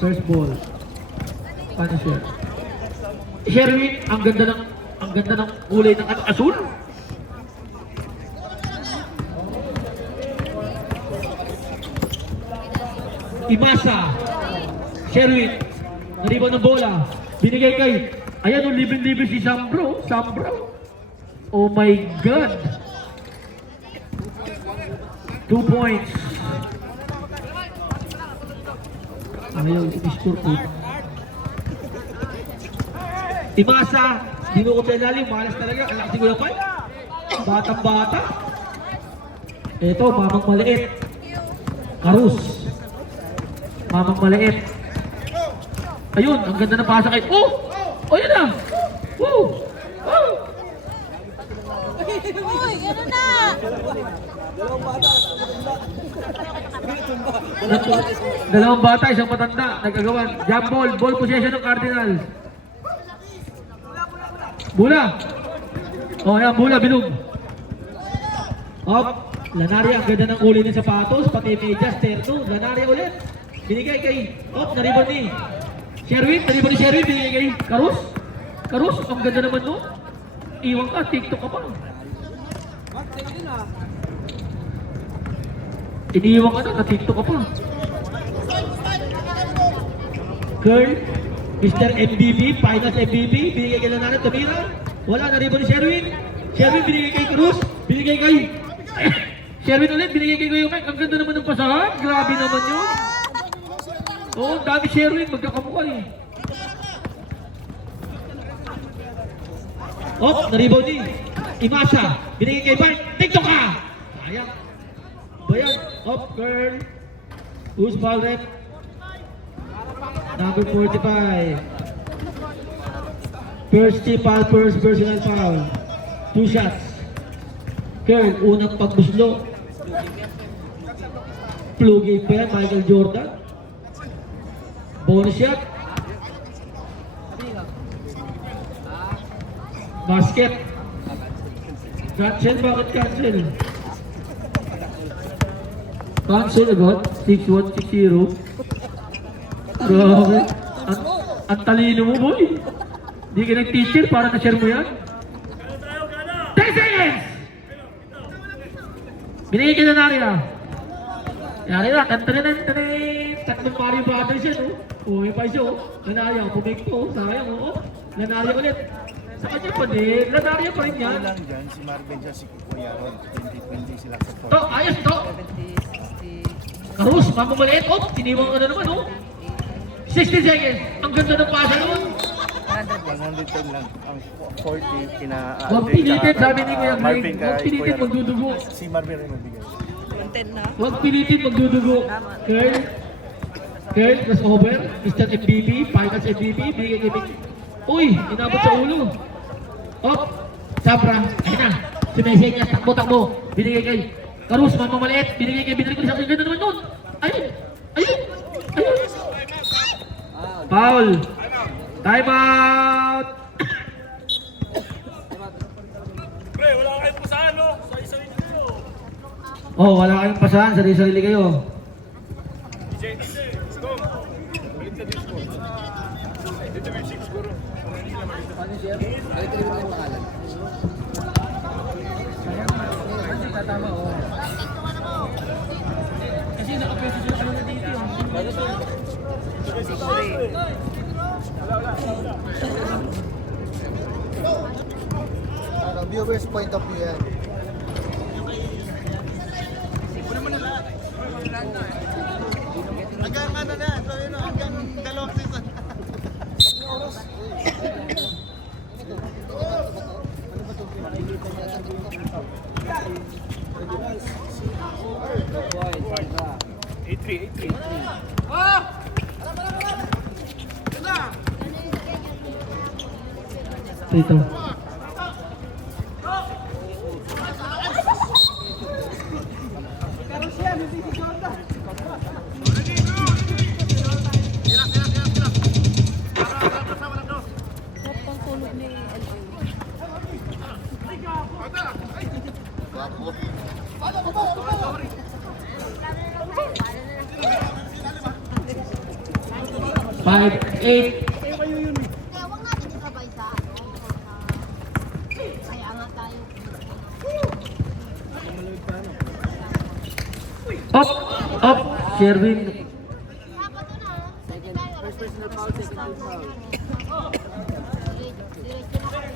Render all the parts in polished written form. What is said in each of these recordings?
First ball. Punisher. Sherwin, ang ganda ng kulay ng asul. Imasa. Sherwin. Nariba ng bola. Binigay kay, ayan o, libin-libin si Sambro. Oh my God. 2 points. Ayaw, i-score po. Imasa. Dinukot sa ilalim. Malas talaga. Alam si Kuya Pai. Batang-bata. Ito, mamang maliit. Karus. Mamang maliit. Ayun, ang ganda ng pasa kay... Oh! Oh, yan na! Woo! Oh! Uy, ano na? Dalawang bata, isang matanda. Nagagawan. Jump ball. Ball possession ng Cardinal. Bula. Oh, yan. Bula. Bilog. Up. Lanaria. Ang ganda ng kulay ng sapatos. Pati medyas. Terno. Lanaria ulit. Binigay kay... Up. Naribon ni... Sherwin. Naribon ni Sherwin. Binigay kay... Karus. Karus. Ang ganda naman no. Iwan ka. TikTok ka pa. Iniiwan ka na. Na-TikTok ka pa. Curl. Mr. MVP. Finals MVP. Binigay kay Lanaria. Tumira. Wala. Naribon ni Sherwin. Sherwin. Binigay kay Cruz. Binigay kay... Sherwin ulit. Binigay kay Kuya Mike. Ang ganda naman ng pasahan. Grabe naman yun. Oo, dami Sherwin, magkakamukha eh. Oh, naribaw ni Imasa. Binigay kay Bart. TikTok ka! Sayang. Bayan. Up, girl. Who's ball rep? Number 45. First foul, first personal foul. 2 shots. Girl, unang pagbuslo. Plugi pa yan, Michael Jordan. Bonus shot. Basket. Cancel, bakit cancel? Cancel agad. 6-1, 6-0. Grabe. Ang talino mo, boy. Hindi ka nag-teacher para na-share mo yan. 10 seconds! Binigay ka na Naria. Yari na, tatlong Mario Brothers yan, oh. Uwi pa siya, oh. Lanaria, pumik po, sayang, oh. Lanaria ulit. Sa kanya pa din, Lanaria pa rin yan. Lang dyan, si Marvin dyan, si Kuya Ron. 2020 sila sa To, ayos to. Karus, mamamaliit, oh. Tiniwang ka na naman, oh. 60 seconds. Ang ganda ng pasa naman. 110 lang. Ang 40, kina... Huwag pilitin, sabi ni Kuya Mike. Huwag pilitin, magdudugo. Si Marvin rin magbigay. 110 na. Huwag pilitin, magdudugo. Curl. Curl, crossover. Mr. MVP, Finals MVP. Bigay kay Mick. Uy, inabot sa ulo. Op, Sabra. Ayun na. Sumisay niya, takbo. Binigay kay Karus, mamamaliit. Binigay kay Binigay ko sa akin. Ganda naman nun. Ayun. Foul. Time out. Pre, wala kayong pasahan, no? Sa isa nyo. Oh, wala kayong pasahan. Sarili-sarili kayo. Go. Balik na din score. Dito may 6 score. Paano siya? Balik rin yung pangalan. Tatama, oh. Kasi nakapeso siya ano na dito. Viewers point of view yan. Hanggang ano na, so yun, hanggang dalawang season. Dito. Ang tulog ni LA. 5-8. Kaya huwag natin isabay sa kaya nga tayo. Up! Up! Sherwin. Dapat to na. Sige tayo. First personal foul, second foul. Diretso na kami.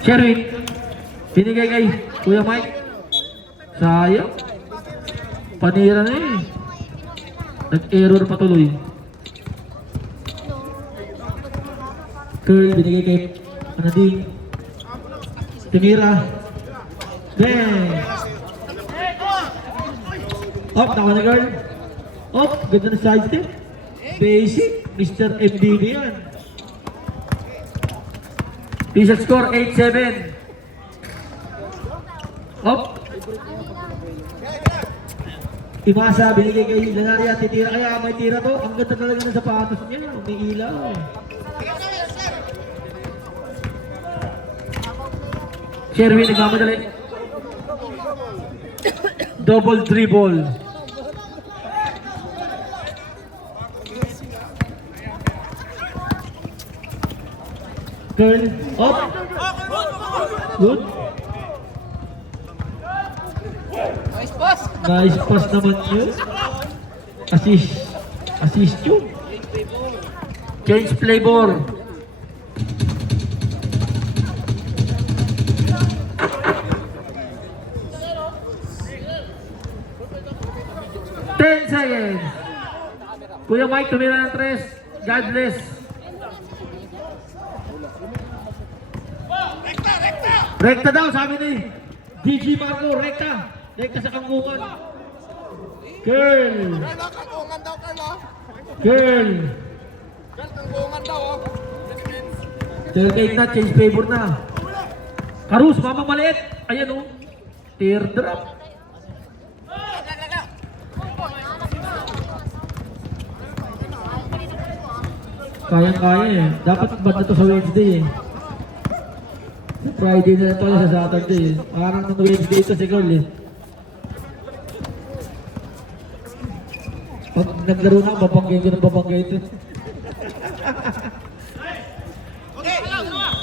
Sherwin. Binigay kay Kuya Mike. Sayang. Panira na eh. Nag-error pa tuloy. Curl, binigay kay Anading. Timira. Bang! Up, nakuha na girl. Up, ganda na side step. Basic, Mr. MDB yan. P-shot score, 8-7. Up. Imasa, binigay kay Lanaria, titira kaya may tira to. Ang ganda talaga ng sapatos niya, may ilaw. Sherwin, nagmamadali. Double dribble. Turn, up. Good. Nice pass naman yun. Assist. Assist yun. Change flavor. Seconds. Kuya Mike, tumira ng 3. God bless. Rekta daw, sabi ni DG Marco, rekta. Rekta sa kangkungan. Girl. Kangkungan daw, Carlo. Girl. Kangkungan daw, oh. Tailgate na, change favor na. Karus, mamang maliit. Ayan o. Teardrop. Kayang-kaya eh. Dapat ba't na to sa Wednesday eh. Sa Friday na ito sa Saturday eh. Parang nung Wednesday ito si Carl eh. Pag naglaro na, babanggay ko ng babanggay ito.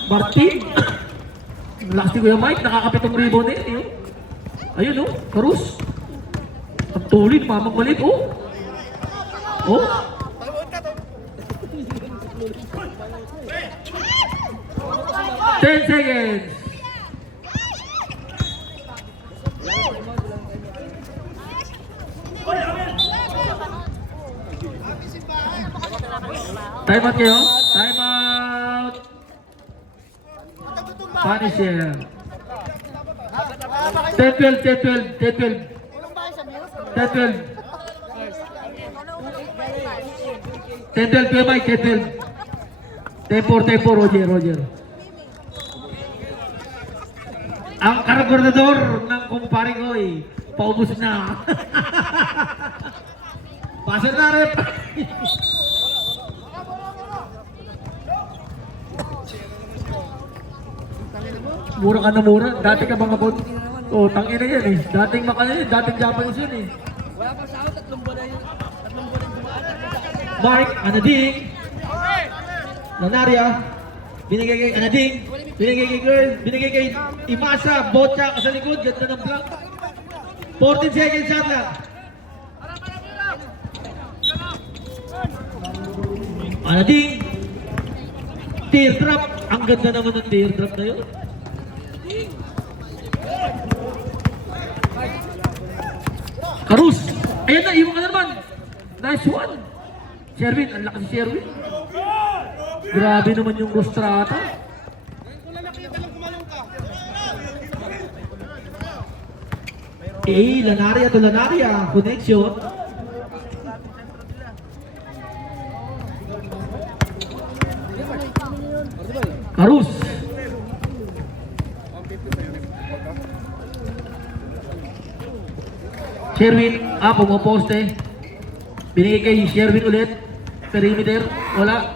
Martin! Ang lakas ni Kuya Mike, nakakapitong rebound eh. Yun. Ayun oh, Karus. Ang tulid, mamang malit oh. Oh. 10 seconds. Time out kayo? Time out. Punisher. 10-12, 10-12, 10-12. 10-12. 10-12 kayo, Mike, 10-12. Tempo, Roger, Roger. Ang karagordador ng kumparing ko eh, paubos na. Passer na rep. Mura ka na mura. Dati ka bang abot? Oh, tangin na yan eh. Dating makala yun, dating Japanese yun eh. Wala pa sa ako, 3 buwan na yun. 3 buwan na dumaan. Mark, Anading. Lanaria. Binigay kay Anading. Binigay kay Girl. Binigay kay Imasa. Botcha ka sa likod. Ganda ng block. 14 seconds shot lang. Anading. Teardrop. Ang ganda naman ng teardrop na yun. Karus. Ayan na. Iwan ka na naman. Nice one. Sherwin. Ang lakas si Sherwin. Grabe naman yung Rostrata. Lanaria to Lanaria. Connection. Karus. Sherwin. Pumaposte. Binigay kay Sherwin ulit. Perimeter. Wala.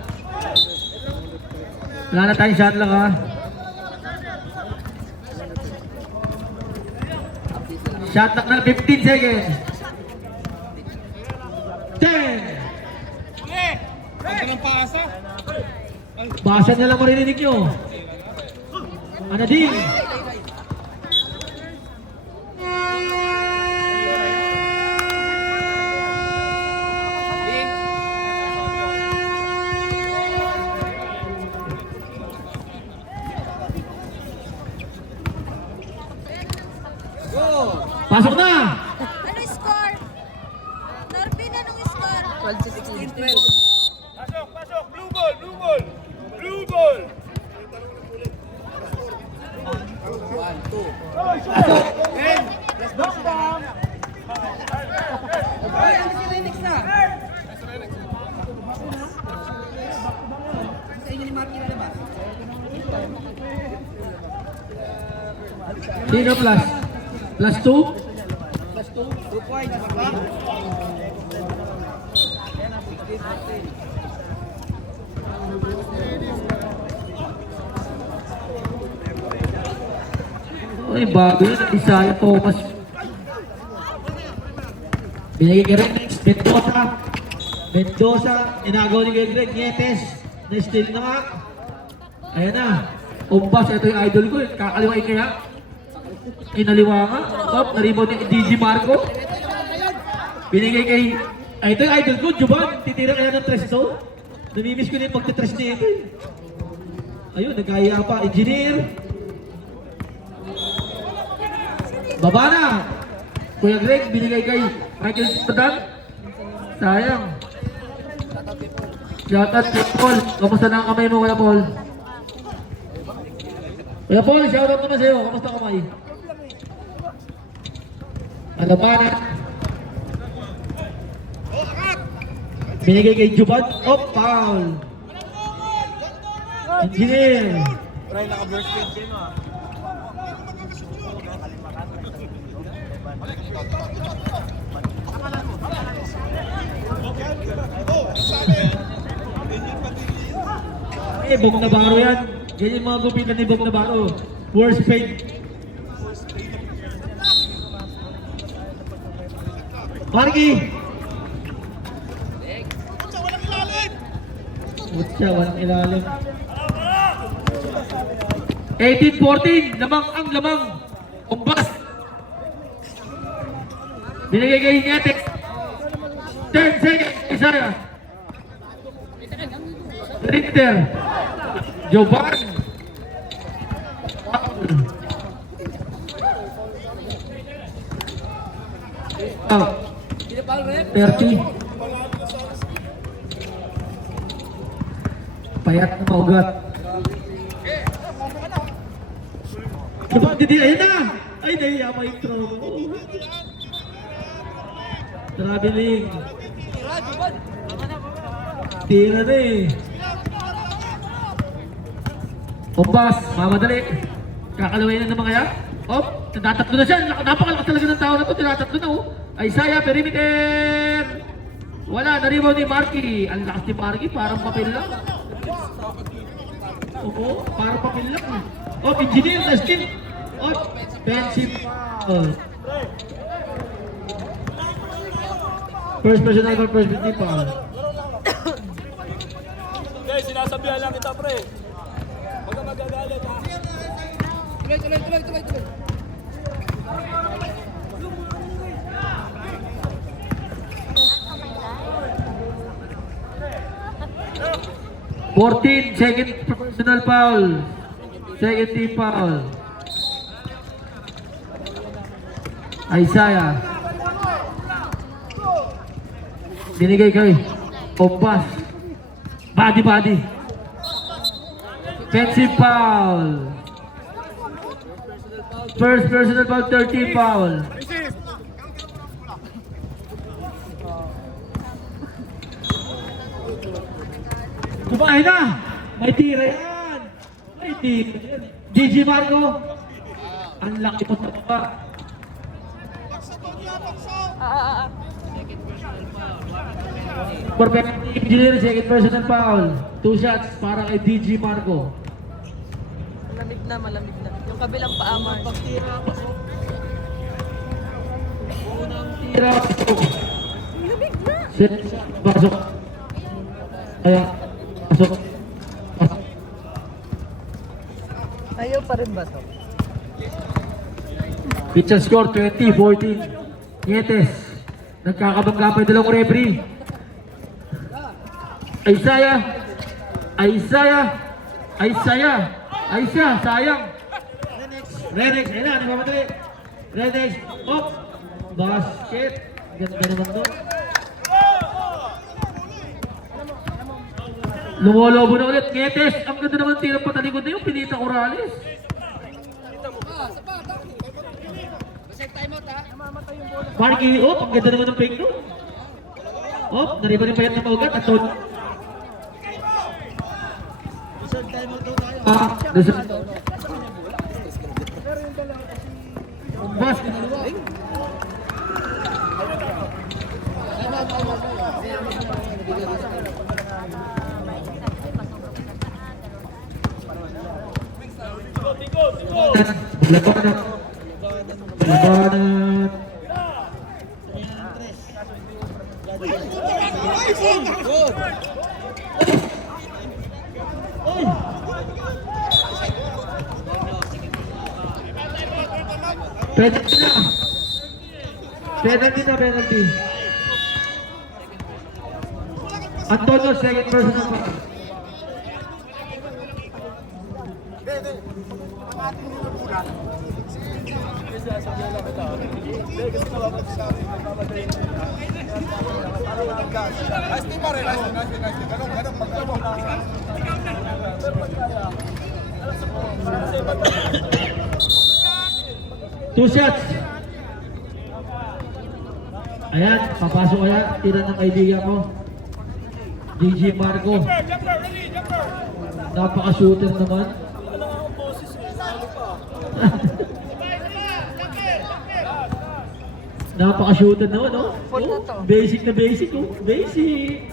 Wala na tayong shot lang ha. Shot clock na 15 seconds. Basa na lang maririnig nyo. Anading. Pasok na! Ano score? Norbin, anong score? 12-16. Pasok, pasok! Blue ball, blue ball! Blue ball! Ay, ano si Renix na? Sa inyo ni Marky na naman. Sino plus? Plus 2? 2 points. Ay, bago yun. Isaiah Thomas. Binigay kay Renix. Mendoza. Inagaw ni Greg Nietes. Na-steal na nga. Ayan na. Umbas. Ito yung idol ko. Kakaliway kaya. Kinaliwa nga. Up. Naribon ni DJ Marco. Binigay kay... Ay, ito yung idol ko. Juban. Titira kaya ng tres to. Namimiss ko na yung pagtitres niya ito. Ayun. Nagkaya pa. Engineer. Baba na! Kuya Greg, binigay kay Michael Stadan. Sayang. Shoutout kay Paul. Kamusta na ang kamay mo, Kuya Paul? Kuya Paul, shoutout naman sa'yo. Kamusta kamay? Ano ba na? Binigay kay Juban. Oh, foul! Engineer! Try naka-burst din siya mo. Bog Navarro yan. Yan yung mga gupitan ni Bog Navarro. Worst paid. Marky! Utsa, walang ilalim. 18-14. Lamang ang lamang. Umbas. Binigay kay Nietes. 10 seconds. Isaiah. Richter. Jovan. Out. 30. Payat na maugat. Jovan, didi. Ayun na. Ay, nahiya mo yung throw. Traveling. Tira na eh. Umbas, mamadali. Kakalaway na naman kaya? Oh, tinatatlo na siya. Napakalakas talaga ng tao na ito. Tinatatlo na oh. Isaiah, perimeter. Wala, naribaw ni Marky. Ang lakas ni Marky, parang papel lang. Oo, parang papel lang. Oh, engineer, na-steal. Oh, defensive. First personal for first team foul. Guys, sinasabihan lang kita, pre. Huwag ka magagalit, ha? Tuloy. 14, second personal foul. Second team foul. Isaiah. Binigay kay Ombas. Body. Defensive foul. First personal foul, 13 foul. Kumain na! May tira yan! May tira yan. DJ Marco. Ang laki po sa baba. Perfect engineer, second personal foul. 2 shots para kay DJ Marco. Malamig na. Yung kabilang paamar. Tira. Set. Pasok. Kaya. Pasok. Pasok. Ayaw pa rin ba to? Pitch and score 20-14. Nietes. Nagkakabangga pa yung dalawang referee. Isaiah. Sayang. Renex. Ayun na, nagmamadali. Renex. Oh. Basket. Ganda naman doon. Lumolobo na ulit. Nietes. Ang ganda naman tirang patalikod na yung Pinita Corrales. Marky, ang ganda naman ng fake doon. Nariba rin payat na maugat at Ton. Basket. Labanan. Penalty. Antonio, second personal foul. Two shots. Ayan, papasok ayan. Tira ng kaibigan ko. DJ Marco. Napaka-shooter naman. Napaka-shooter naman, no? Basic na basic, oh. Basic.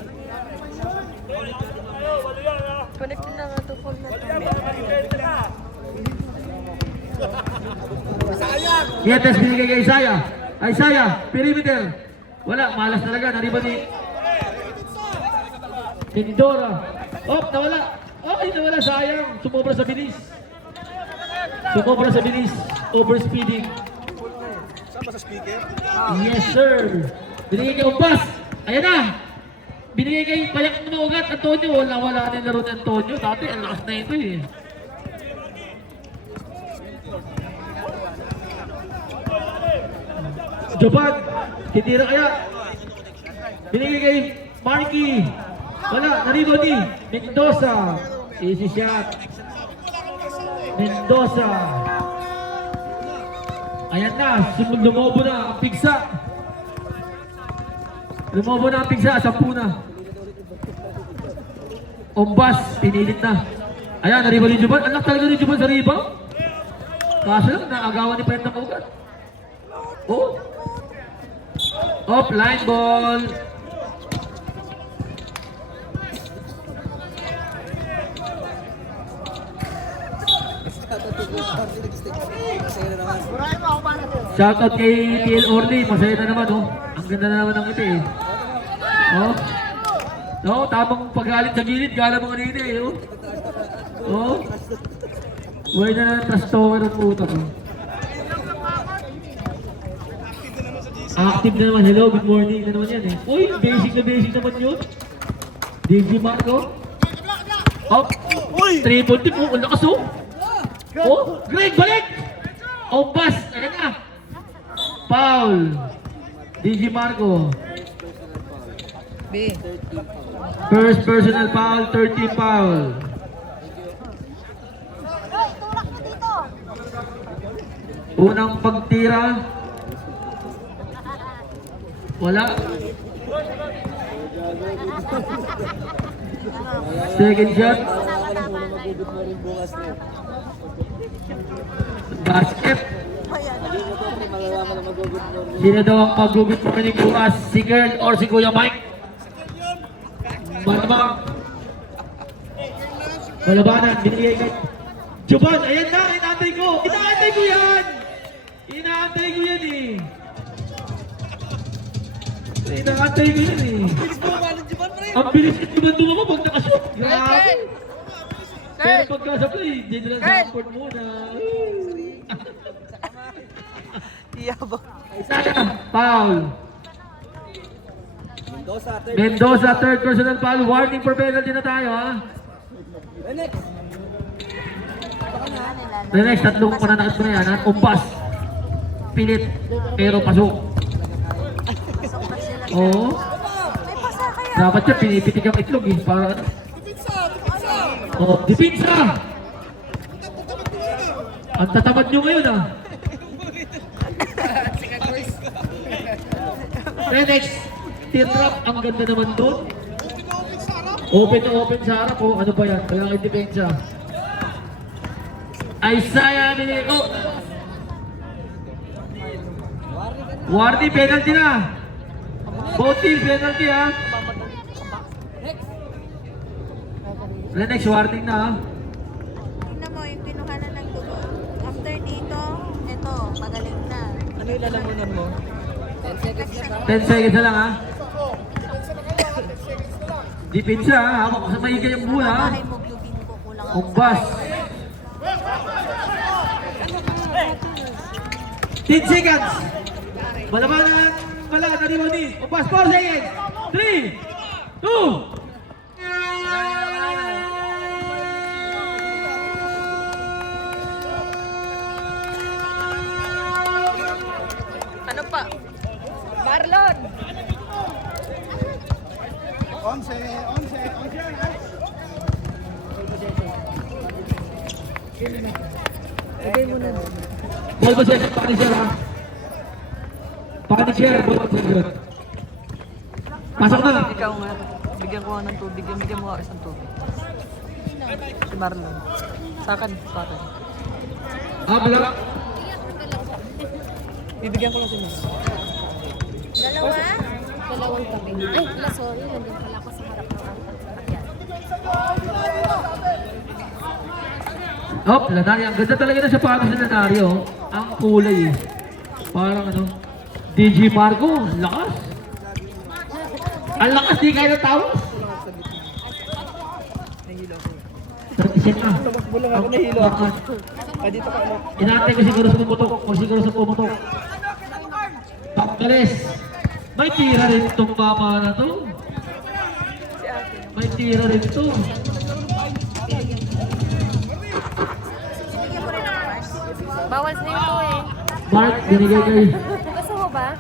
Connect na nga to, full na to. Nietes binigay kay Isaiah, perimeter. Wala, malas talaga. Nariba ni Tindora. Nawala. Nawala, sayang. Sumobra sa bilis. Overspeeding. Sama sa speaker. Yes, sir. Binigay kay Umbas. Ayan na. Binigay kay Payak na ugat. Antonio, wala na yung laro ni Antonio. Dati, ang lakas na ito eh. Joban, titira kaya. Binigay kay Marky. Wala, naribo ni Mendoza. Easy shot. Mendoza. Ayan na, lumobo na ang pigsa. Lumobo na ang pigsa, 10 na. Ombas, pinilit na. Ayan, naribo ni Joban. Anak talaga ni Joban sa rebound. Kaso lang, naagawan ni Payat ng ugat. Line ball. Shoutout kay TL Orly. Masaya na naman, oh. Ang ganda na naman ng ito, eh. Tamang paggalit sa gilid. Gala mo kanina, eh, oh. Buhay na ng trastoker ang puta ko. Active na naman. Hello, good morning na naman yan, eh. Uy, basic naman yun. DJ Marco. Triple tip, ang lakas, oh. Greg, balik! Bas, ayan na. Foul. DJ Marco. First personal foul, 30 foul. Unang pagtira. Wala. Second shot. Basket. Sino daw ang mag-good morning bukas? Si Girl or si Kuya Mike? Malamang. Malabanan, binigay kay Joban, ayan na, inaantay ko yan! Inaantay ko yan, eh! Nakatay ko yun eh. Bilis mo naman ng Japan, pre. Ang bilis ito na dumama pag nakashoot. Grabe. Pero pagka sa play, dyan na lang sa support muna. Iyabang. Foul. Mendoza, third personal foul. Warning for penalty na tayo ha. The next, tatlong pananakit mo na yan ha. Umpas. Pilit. Pero pasok. Oo. Dapat siya pinipitik ang itlog eh. Para... Oh, dipinsa! Ang tatamad nyo ngayon ah. The next, teardrop. Ang ganda naman doon. Open na open sa harap oh. Ano ba yan? Kailangan yung depensa. Isaiah Minico. Warning, penalty na. Both team, penalty ha. The next, warning na ha. Tingnan mo yung kinuhanan ng dugo. After dito, ito, magaling na. Ano yung lalamunan mo? 10 seconds na lang ha. Depensa ha. Hawak ko sa maigay yung buha ha. Hemoglobin ko, kulang ako. Umbas. 10 seconds. Malabanan. Malabanan na ni. Umbas. 4 seconds. 3, 2. Ano pa? Marlon! 11. Ball possession, Punisher ha. Punisher, ball possession. Pasok na. Ikaw nga. Bigyan ko nga ng tubig. Bigyan mo nga isang tubig. Si Marlon. Sa akin. Sa akin. Block. Bibigyan ko lang si Miss. Dalawa? Dalawang tabi. Ay, wala, sorry. Nandun pala ako sa harap ng sasakyan. Lanari. Ang ganda talaga na sa patos ng Lanari oh. Ang kulay eh. Parang ano. DJ Marco. Lakas. Ang lakas, di kaya tawas. Nahilo ako. 37 na. Tumakbo lang ako, nahilo ako. Dito ka ulit. Inatay ko siguro sa pumutok. O siguro sa pumutok. Pagkalis. May tira rin itong mama na to. Si ate. May tira rin ito. Bigyan mo rin ng Mars. Bawal sa'yo ito eh. Mark, binigay kay... Gusto mo ba?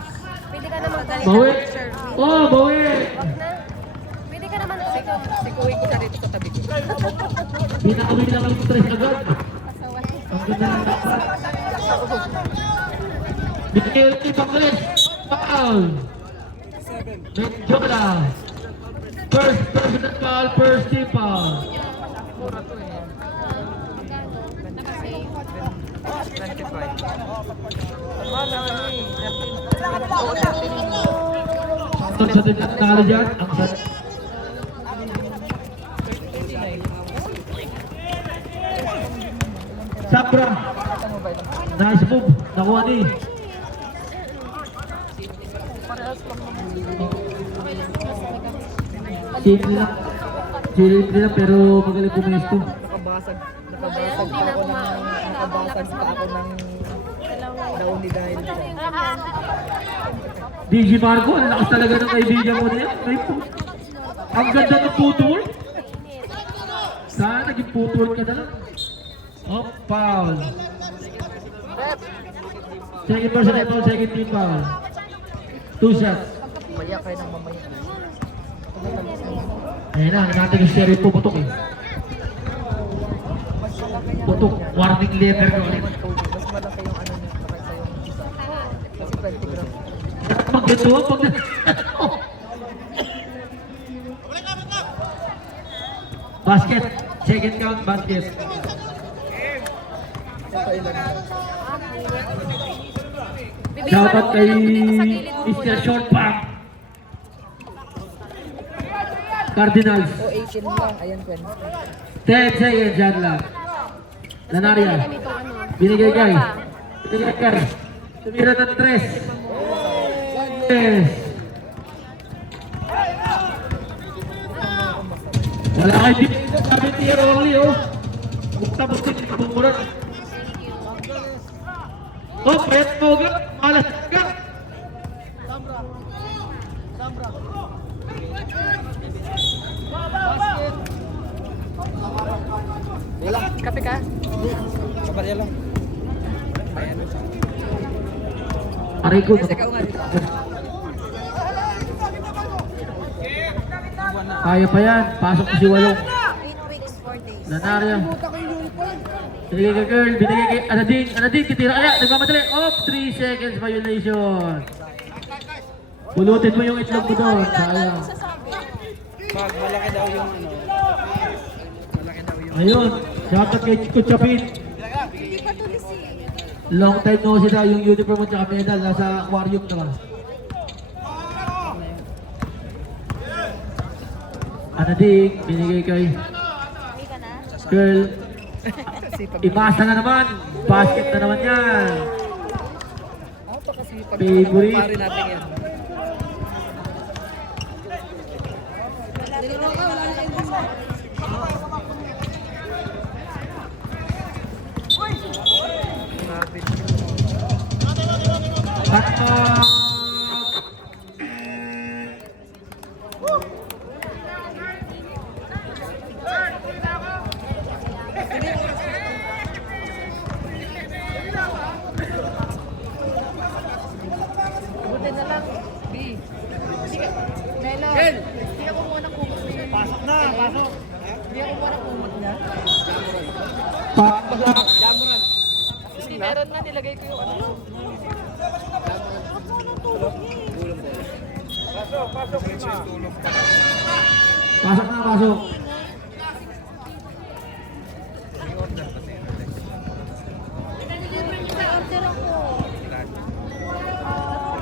Pwede ka naman galing. Bawi. Oh, bawi. Wag na. Pwede ka naman. Sikuwi ko na dito sa tabi ko. Pinakawin lang ang stress agad. Ang ganda ng dapat. Binigay ulit ni Pagkalis. Foul. Medyo na. First personal foul, first team foul. Mura to eh. 25. Tama na eh. 13. Oo, 13. Sa tinatalo dyan, ang sa... Sabra. Nice move. Nakuha ni. Simple lang. Simple lang pero magaling pumesto. Nakabasag pa ako ng daon ni dahil DJ Marco, ang lakas talaga ng kaibigan mo na yan. Ang ganda ng footwork. Sana naging footwork ka na lang. Oh, foul. Second personal foul, second team foul. 2 shots. maya kayo ng mamaya. Ayan na, natin yung stereo pumutok eh. Putok, warning letter ko ulit. Mas malaki yung ano niya kaysa yung isa. Kasi 20 grams. Magdatuwa pag... Basket, second count, basket. Shoutout kay Mr. Short Pump. Cardinals. O 18 lang, ayan 20. 10 seconds dyan lang. Lanaria. Binigay kay. Binigay kay. Tumira ng 3. Yes. Wala kayo dito. Sabi tier only, oh. Tapos din, bumurat. Oh, payat mo ka. Malas ka. Kape ka? Aray ko. Ikaw nga dito. Kaya pa yan. Pasok ko si Walong. 8 weeks, 4 days. Nanarya. Binigay kay girl. Binigay kay Anading. Anading, titira kaya. Nagmamadali. Oh, 3 seconds violation. Pulutin mo yung itlog mo doon. Sayang. Pag malaki daw yung ano. Ayun. Shoutout kay Chico Chapin. Hindi pa tulis eh. Long time no si yung uniform at saka medal. Nasa aquarium na ba? Anading. Binigay kay Hindi ka na? girl. Ipasa na naman. Basket na naman yan. Favorite. Pare natin yan. Buti na lang. B. Nelo, hindi ako muna kumot na yun. Pasok na, pasok. Hindi ako muna kumot na. Hindi, meron na. Nilagay ko yung ano. Pasok na, pasok. May order ako.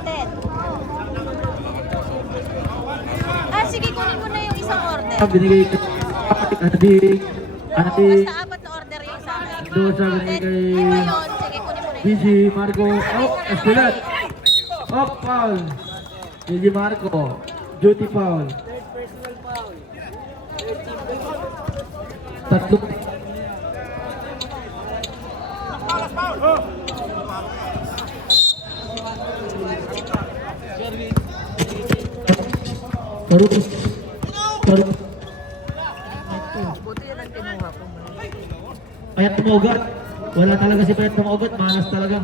10. Sige, kunin mo na yung isang order. Binigay kay Anading. Anading. Basta 4 na order yung sa akin. Doon sa binigay kay Ito yun. Sige, kunin mo na yung BG Marco. Oh, Espelat. Oh, foul. BG Marco. Duty foul. Tatlo. Karus. Karus. Buti yan ang kinuha ko. Payat tumugat. Wala talaga si Payat tumugat. Malas talaga.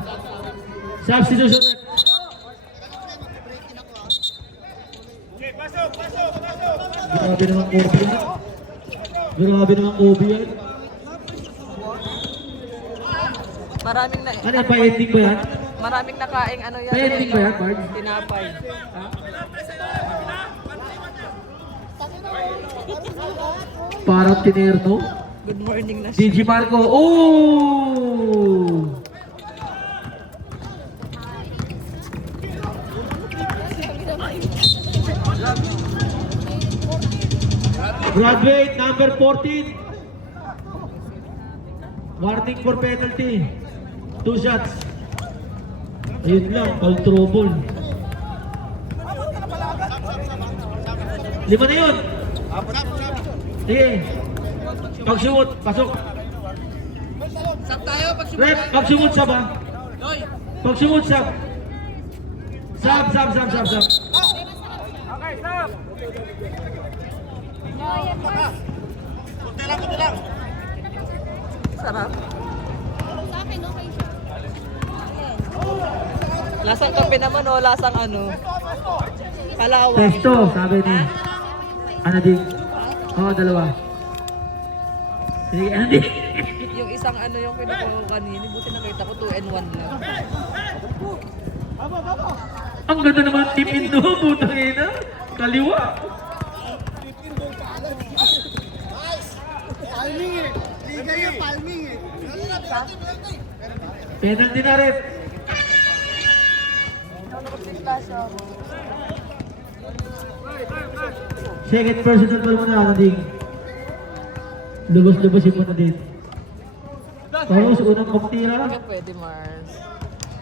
Substitution. Grabe naman Kobe yan. Grabe naman Kobe yan. Maraming na... Ano yan? Pa-ending ba yan? Maraming nakaing ano yan. Pa-ending ba yan, Bard? Tinapay. Parang tinerno. Good morning na siya. DG Marco. Oh! Graduate number 14. Warning for penalty. 2 shots. Ayun lang, foul trouble. 5 na yun. Sige. Pag-shoot, pasok. Sab tayo pag Rep, pag-shoot sab ha. Pag-shoot sab. Sab. sarap. Sa akin, okay siya. Lasang kape naman o, lasang ano. Kalawang. Testo, sabi ni Anading. Oo, dalawa. Sige, Anading. Yung isang ano yung kinukuha ko kanina, buti nakita ko 2 and 1 lang. Ang ganda naman Team Indo, putang ina. Kaliwa. Penalty na rin. Second personal ball mo na, Anading. Lubos-lubosin mo na din. Tapos, unang magtira. Hindi pwede, Mars.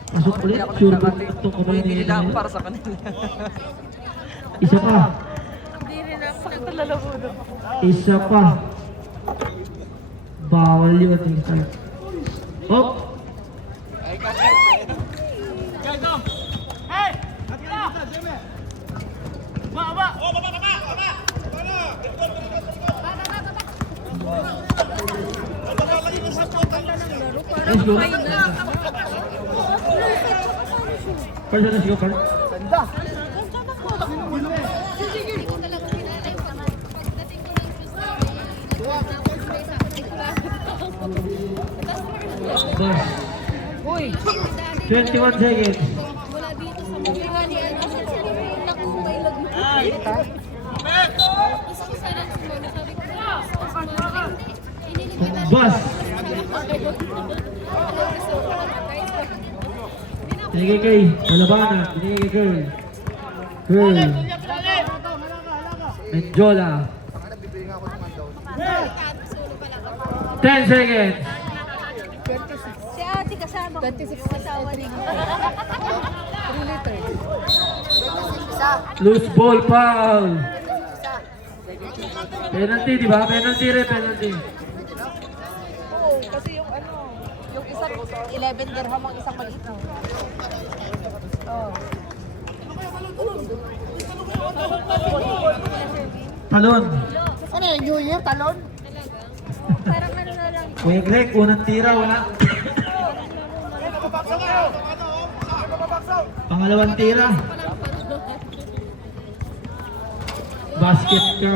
Pasok Hindi ulit. ako Sure nagkakati. itong Kung hindi kamay nila ako niya. para sa kanila. Isa pa. Hindi rin ako Ito lalabudo. Isa pa. Bawal yun. Oh! Let's go. Carl, let's go, Carl. Hindi ko talaga pinala yung pangalan. Pagdating ko ng sister, tapos may sabi ko lang. Boss. Uy! 21 seconds. Wala dito sa mga nga ni Ano. Nakukay lang. Gusto ko sana sumunod. Sabi ko, gusto ko sumunod. Inilibig Boss. Binigay kay Malabana. Binigay kay Girl. Girl. Menjola. 10 seconds. Si ate kasama ko. 26 Asawa niya. 3 liters. Loose ball foul. Penalty, di ba? Penalty rin, penalty. Oo, kasi yung ano, yung isang 11 dirham ang isang maliit. Oh. Talon. Ano yung New Year, talon? Parang ano na lang. Kuya Greg, unang tira, wala. Pangalawang tira. Basket ka.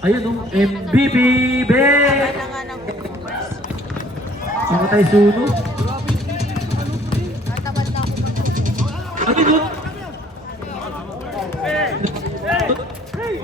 Ayun o, MVP Ben! Ano nga ng boomers. Saka tayo sunod. Natamad na ako mag Ano yun? Uy!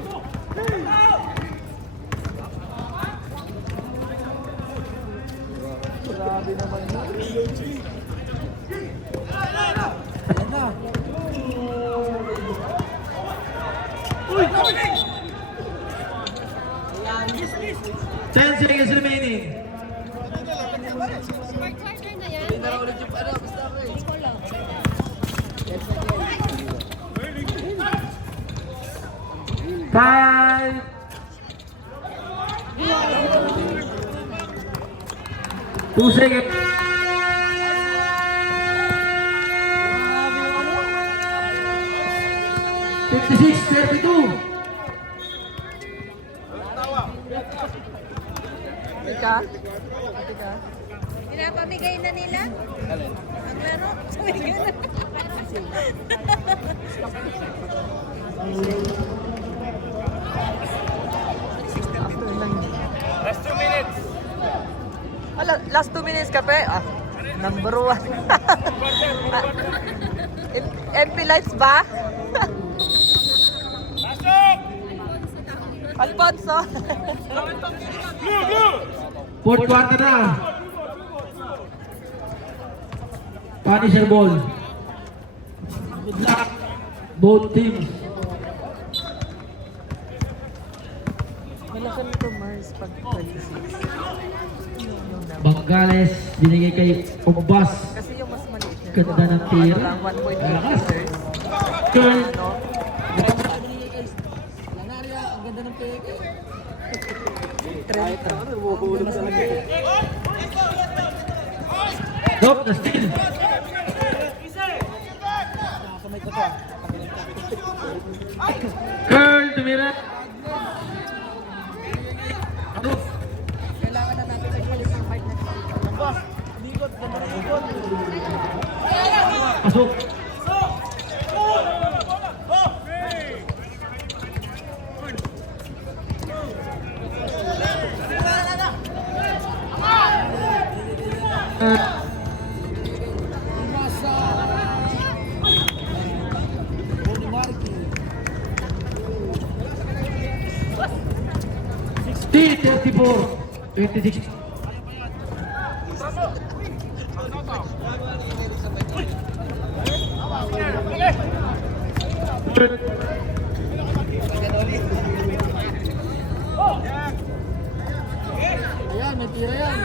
10 seconds remaining. Smart charger na yan. Five. 2 seconds. Fifty-six, 32. Ika? Pinapamigay na nila? Ang laro? Sabi ka na. Last 2 minutes. Last 2 minutes kape. Ah, number 1. MP lights ba? Pasok! Alfonso. Blue, blue! Fourth quarter na. Punisher ball. Good luck, both teams. Malaki nito Mars pag 26. Bangales, binigay kay Ombas. Kasi yung mas maliit niya. Ganda ng tira. Ano lang, 1.8 Lakas. meters. Curl. No? Nope, na steal. Curl, tumira. Kailangan na natin mag-alis ng fight next week. Pasok. T34, 26. Ayan, may tira yan.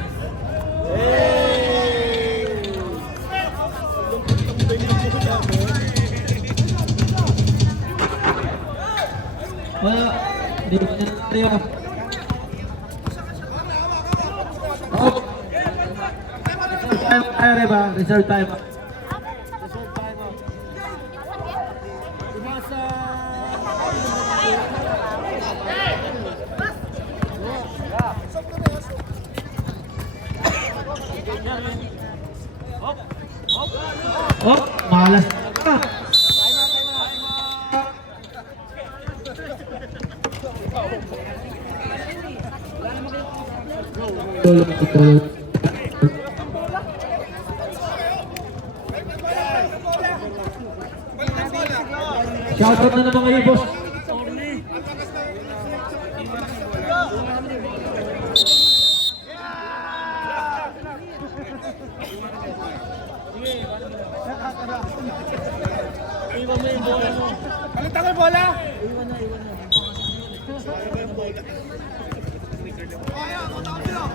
Wala. Hindi ko na tayo. Oh. Time tayo ba? Reserve time. Oh, malas ka. Tulog. Shoutout na naman kayo, boss. Balitan ko yung bola!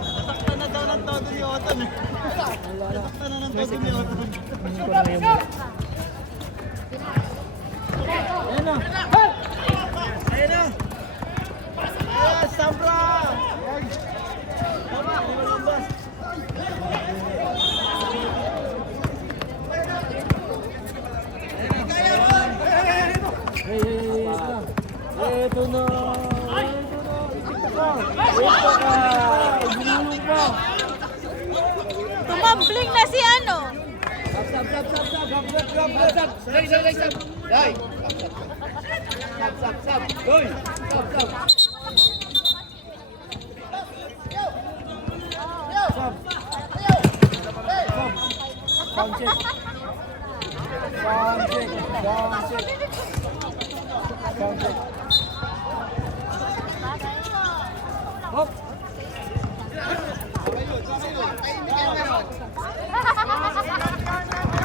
Nasaktan na daw ng todo ni Oton eh. Nasaktan na ng todo ni Oton. Ayan na! Ayan na! Ayan, Sabra! Tama, hindi mo lumabas. Ito na! Tumambling na si ano.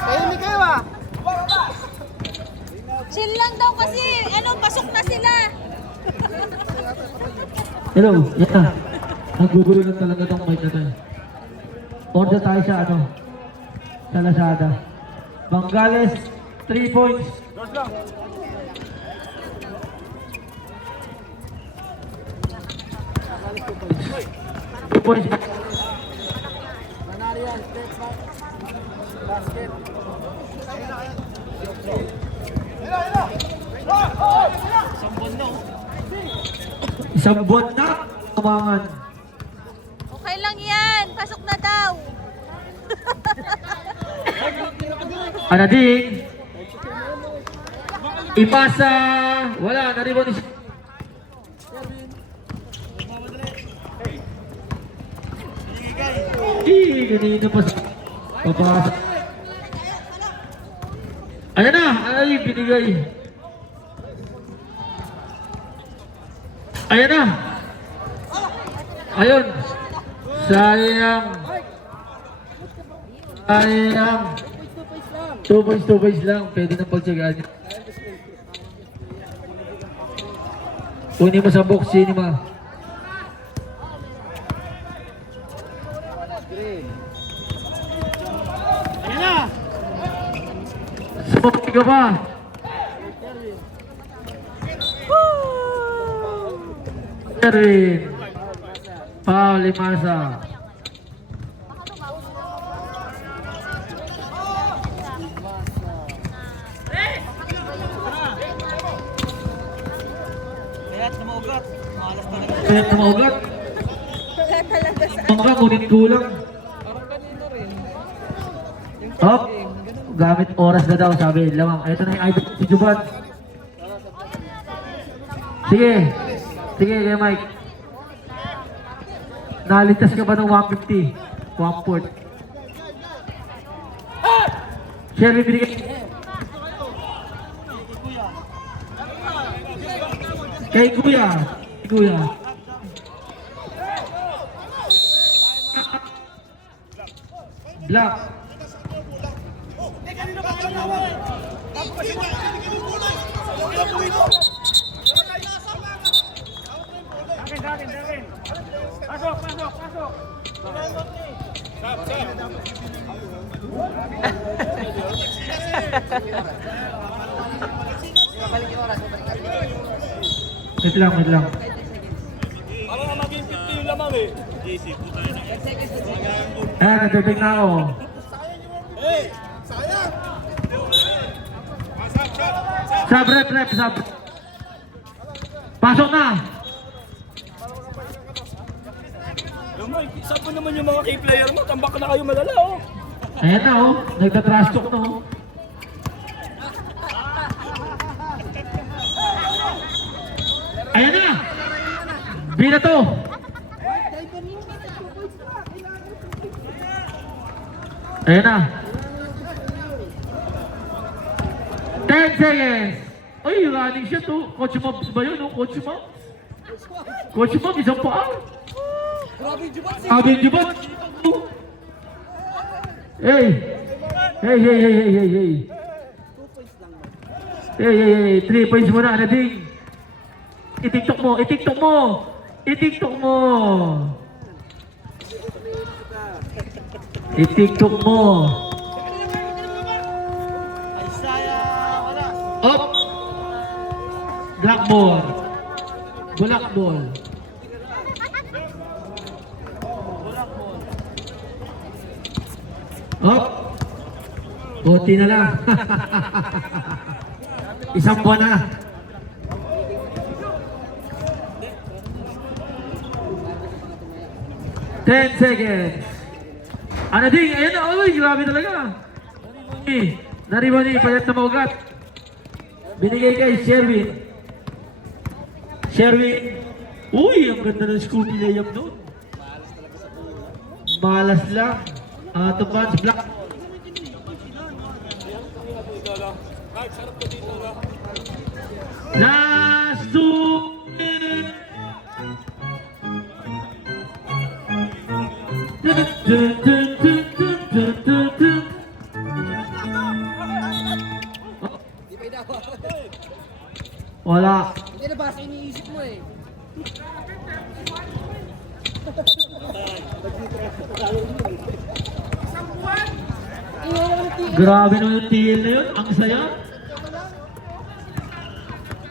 Tahimik kayo ah. Chill lang daw kasi ano, pasok na sila. Hello, yan na. Nagugulo na talaga tong mic na to. Order tayo sa ano? Sa Lazada. Bangales, 3 points. Two points. Manarian, step back. Basket. Isang buwan na. Kumangan. Okay lang yan, pasok na daw. Anading. Ipasa. Wala, naribon ni... Ganito pa sa... Papasok. Ayan na! Ay, binigay. Ayan na! Ayun! Sayang! Sayang! 2 points lang. Pwede na pagtsagaan niya. Kunin mo sa box, cinema. Sumapit ka pa. Erwin. Paul Limasa. Kaya't namaugat. Malas talaga. Kaya tumaugat. Wala talaga sa... Bangka, ngunit kulang. Parang kanina rin. Yung first Hop. game, ganun. Gamit oras na daw, sabi. Lamang. Ito na yung idol si Juban. Sige. Sige, kaya Mike. Naligtas ka ba ng 150? 1-4. Sherry, binigay. Kay Kuya. Kay Kuya. Black. Akin. Wait lang, wait lang. Para nga maging 50 yung lamang eh. Natipig na ako. Sab, rep, sab. Pasok na! Lamang, saan pa naman yung mga key player mo? Tambak na kayo malala oh. Ayan na oh, nagta-trash talk na oh. Ayan na! Bina to! Ayan na! 10 seconds! Ay, running siya to. Coach Mobs ba yun? Oh? Coach Mobs? Coach Mobs, isang paa. Grabe yung jubat. Hey! Hey! Hey! 3 points muna, Nading. I-tiktok mo! I-tiktok mo! Up! Blackboard. Blackboard. Up! Buti na lang. Isang buwan na. Ten seconds. Ano ding? Ayan na. Uy, grabe talaga. Nariwan ni payat na maugat. Binigay kay Sherwin. Uy, ang ganda ng Scooby layup doon. Malas lang. Out of bounds, black. Last 2 minutes. Wala. Hindi na basta iniisip mo eh. Grabe naman yung TL na yun. Ang saya.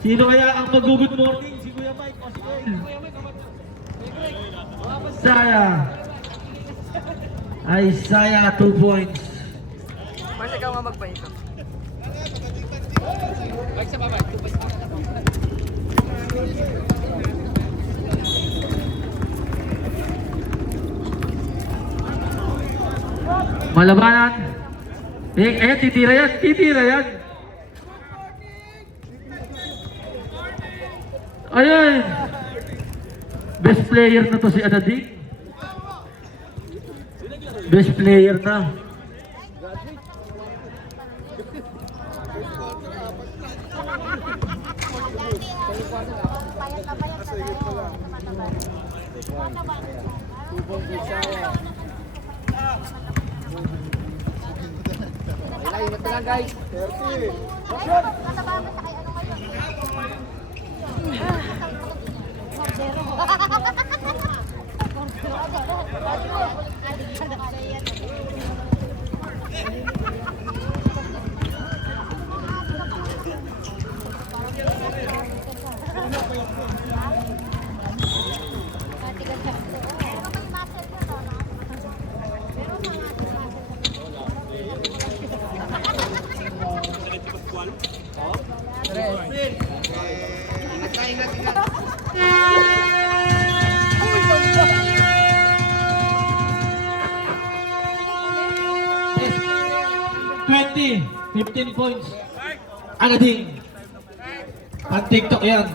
Sino kaya ang mag-good morning? Si Kuya Mike o si Kuya Saya. Ay, Saya, 2 points. Mas ikaw nga magpahinto. Malabanan. Eh, titira yan. Ayun. Best player na to si Adading. Best player na. Ay, ingat na lang guys. 30. Yes. 15 points. Adading. Ang TikTok yan.